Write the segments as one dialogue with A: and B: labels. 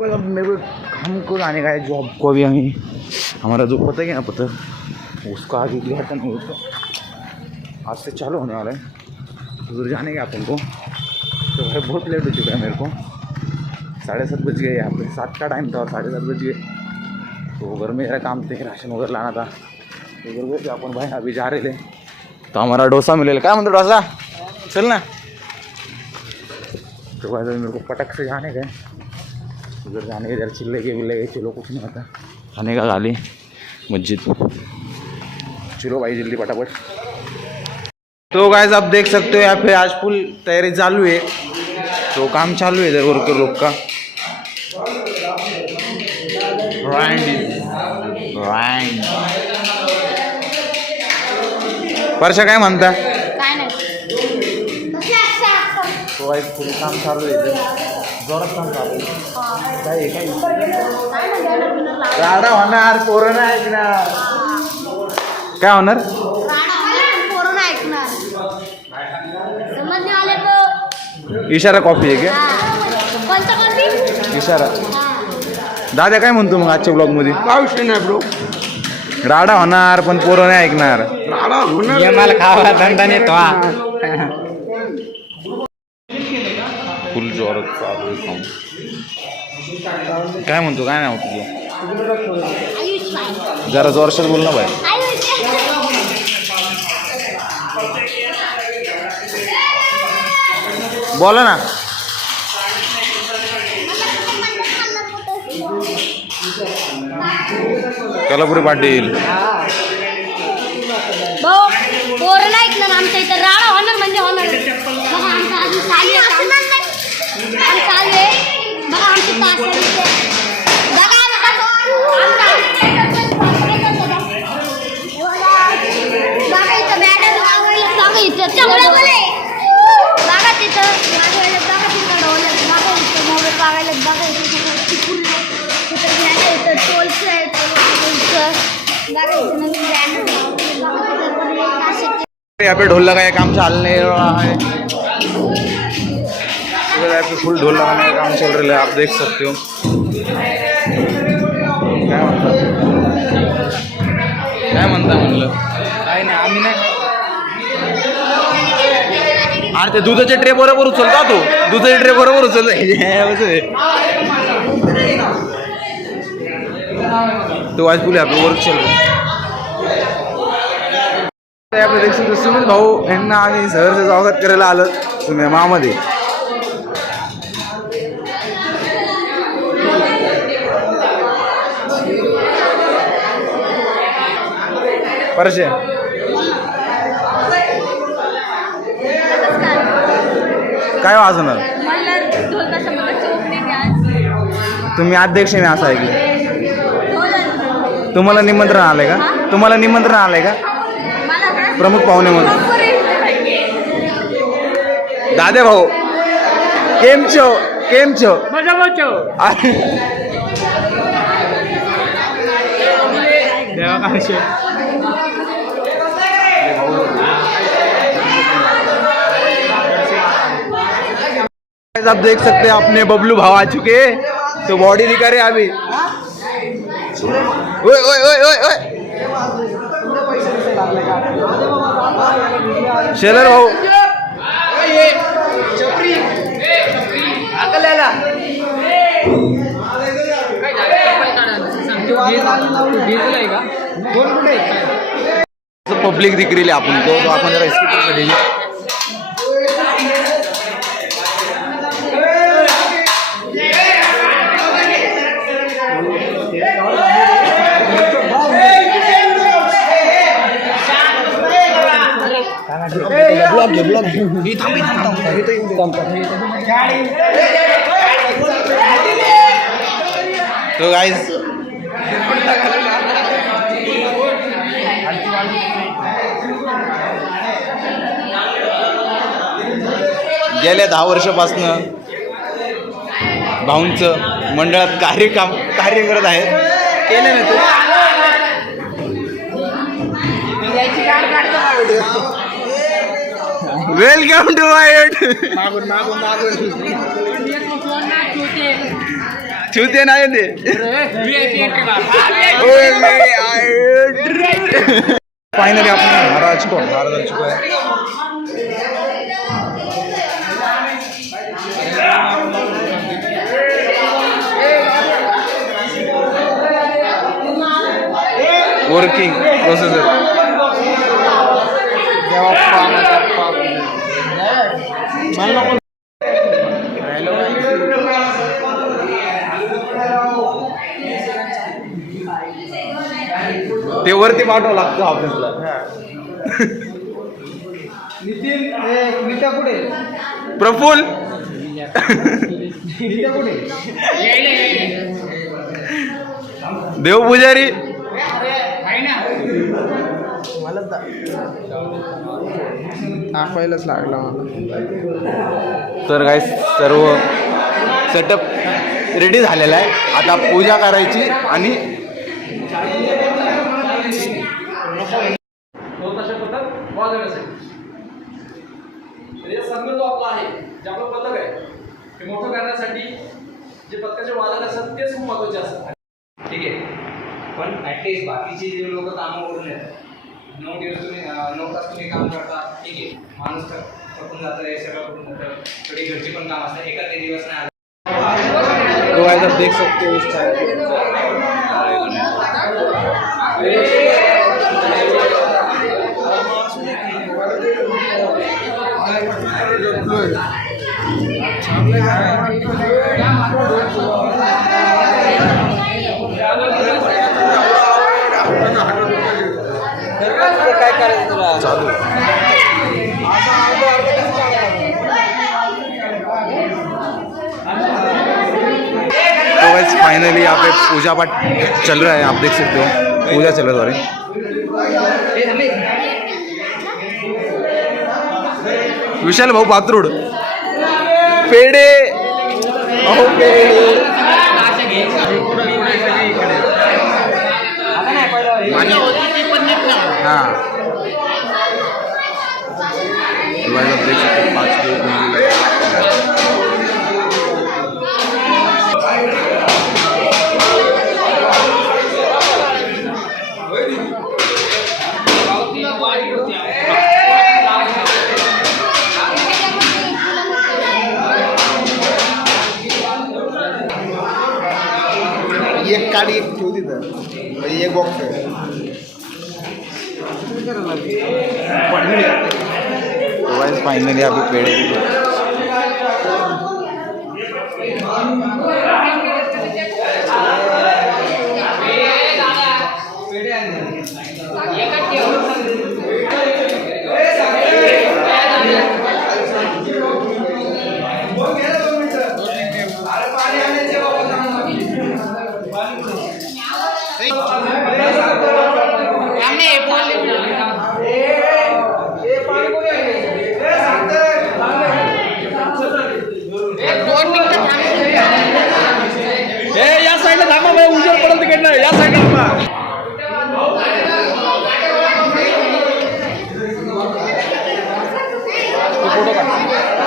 A: पर अब मेरे को हमको जाने का है जॉब को अभी हमें हमारा जो पता है ना पता उसका क्लियर करना है आज से चालू होने वाला है। उधर जाने का अपन को तो भाई बहुत लेट हो चुका है मेरे को। साढ़े सात बज गए यहाँ पे। सात का टाइम था और साढ़े सात बज गए। तो घर में मेरा काम थे राशन वगैरह लाना था। तो उधर गए अपन भाई अभी जा रहे थे। तो हमारा डोसा मिलेगा क्या म्हणतो डोसा? चल ना तो भाई मेरे को पटक से जाने गए उधर जाने के इधर चिल्ले के विल्ले चलो कुछ नहीं होता। खाने का गाली मस्जिद। चलो भाई जल्दी फटाफट। तो गाइस आप देख सकते हो यहाँ पे आज फुल तैयारी चालू है। तो काम चालू है इधर वर्कर लोग का। वर्षा काय म्हणता?
B: काय नाही.
A: तो गाइस फुल काम चालू आहे इधर. जोरात काम चालू आहे काय आहे, काय आहे? राडा होणार पोरं नाही ऐकणार. काय होणार
B: कोरोना ऐकणार
A: इशारा कॉफी आहे का?
B: कोणता
A: इशारा. दादा काय म्हणतो मग आजच्या ब्लॉगमध्ये?
C: काय विषय नाही ब्रो
A: राडा होणार पण पोरं नाही ऐकणार.
C: राडा होणार.
D: यमाला खावा दंड नेतो हा
A: जोरात चालू काम काय म्हणतो काय नाव तुझं? जरा जोरशात बोल ना भाई
B: आयुष
A: बोला ना. कलापुरी पाटील
B: भाऊ कोरोना ऐकणार आमच्या इथं. राडा होणार म्हणजे होणार. चालू आहे बघा आमची बघा तिथं मागवायला बघा तिथं बघा इथं मोबाईल बघायला बघा इथं टोलचं आहे बघा इथं नवीन
A: यहाँ पे ढोल लगाया काम चालने रहा है इधर यहाँ पे फुल ढोल लगाने का काम चल रहा है आप देख सकते हो. काय म्हणता काय म्हणता म्हणलं?
D: काय नाही आम्ही नाही
A: अरे ते दुधाचे ट्रे बरोबर उचलता तू? दुधाचे ट्रे बरोबर उचल. तो आज पुढे आपलं वर्क चल आपण देख शकतो सुनील भाऊ यांना आम्ही सहर्ष स्वागत करायला आलं तुम्ही परशे. काय वाजवणार तुम्ही अध्यक्ष मी असं ऐकलं तुम्हाला निमंत्रण आलंय का? तुम्हाला निमंत्रण आलंय का? प्रमुख पाहुणे म्हणून. दादे भाऊ केम छो केम छो.
D: मजा बचो देवा काय
A: आप देख सकते हैं अपने बबलू भाव आ चुके हैं। तो बॉडी दिखा रहे हैं अभी। ओए ओए ओए ओए ओए। शेलर भाऊ। पब्लिक दिख रही है आपण तो आपण जरा स्पीकरकडे तो गाइस गेल्या दहा वर्षापासनं भाऊंचं मंडळात कार्य काम कार्य करत आहेत. केलं ना तू? వెల్కమ్ టు వైట్
C: చూతేనా ఏంది ఫైనల్
A: రాచుకో రాచుకో ते वरती पाठवावं लागतं ऑफिसला.
D: नितीन नीता कुठे?
A: प्रफुल
D: कुठे?
A: देव पुजारी
D: दाखवायलाच लागला मला.
A: तर काय सर्व सेटअप रेडी झालेला आहे. आता पूजा करायची आणि
C: हे संघ जो आपला आहे जे आपलं पथक आहे ते मोठं करण्यासाठी जे पथकाचे वादक असतात तेच खूप महत्त्वाचे असतात
E: ठीक आहे. पण ॲटलिस्ट बाकीचे जे लोक कामं करून येतात नऊ दिवस तुम्ही नऊ तास तुम्ही काम करता. ठीक आहे. माणूस थक- थकून जातं हे सगळं करून जातं थोडी घरची पण काम असतात. एका ते दिवस नाही आलं.
D: तो ऐसा देख सकते हो इस टाइप काय करायचं तुला
A: चालू तो गाइस फाइनली यहाँ पे पूजा पाठ चल रहा है आप देख सकते हो। पूजा चल रहा है सॉरी विशाल भाऊ पात्रोड। पेडे हाँ। आप देख सकते हो पाँच लोग हैं।
D: एक काडी एक ठेव तिथं. एक बॉक्स आहे.
A: तो गाइस फाइनली अभी तो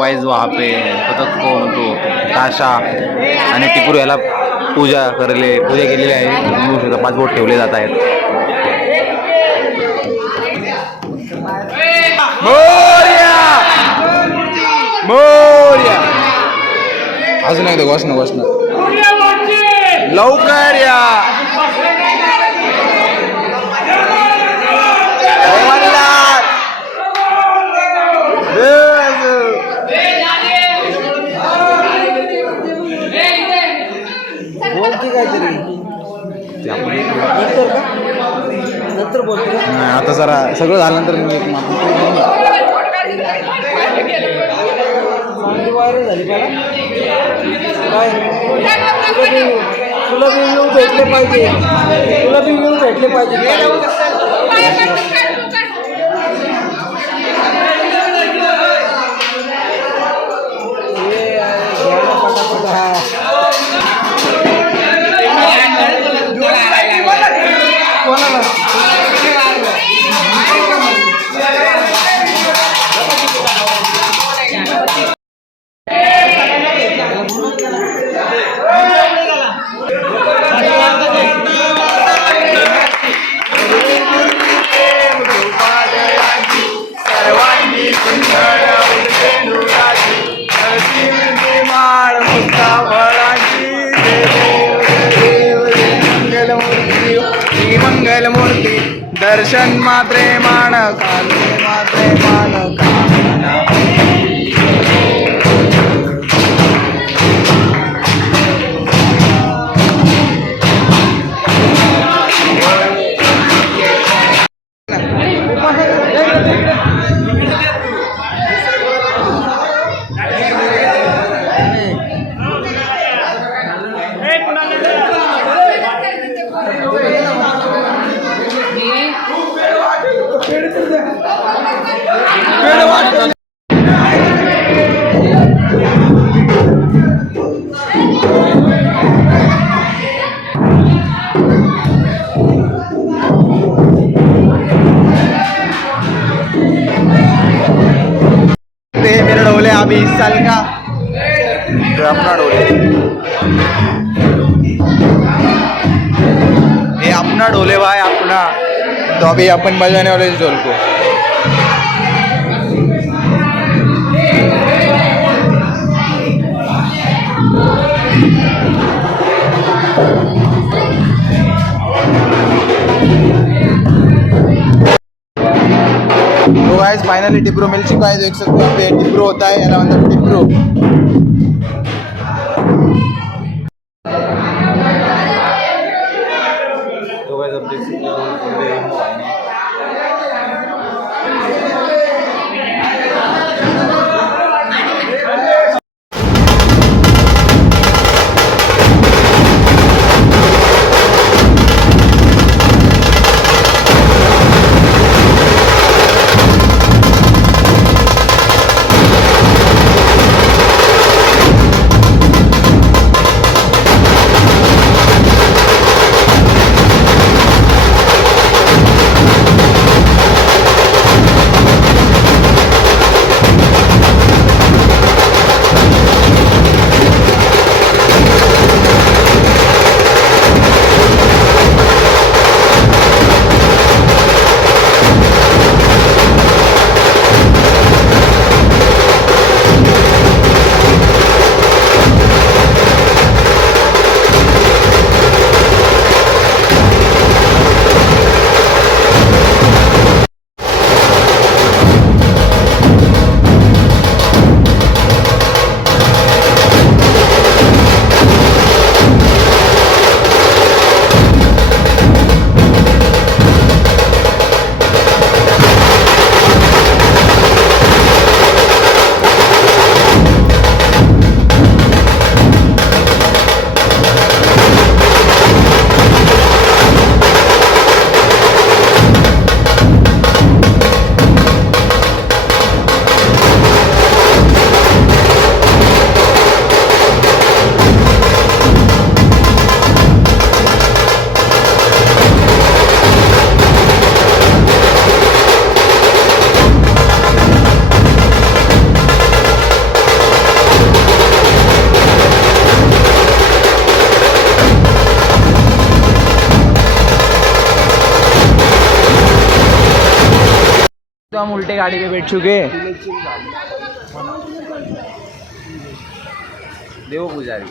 A: वाईज वहाँ पे को तो ताशा आणि टिपूर याला पूजा करले पूजा केलेली आहे. पाच बोट ठेवले जात आहेत. मोरया! मोरया! अजून एकदा घोषणा घोषणा. लवकर या!
D: नंतर बोलतो.
A: नाही आता जरा सगळं झाल्यानंतर मी
D: व्हायरल झाली मला काय? तुला बी व्ह्यू भेटले पाहिजे. तुला बी व्ह्यू भेटले पाहिजे.
A: अभी इस साल का अपना डोले ये अपना डोले भाई अपना. तो अभी अपन बजाने वाले इस ढोल को. फाइनली डिप्रो मिल चुका है देख सकते हो यहाँ पे होता है याला मतलब डिप्रो तो हम उल्टे गाड़ी पे बैठ चुके? देवो पुजारी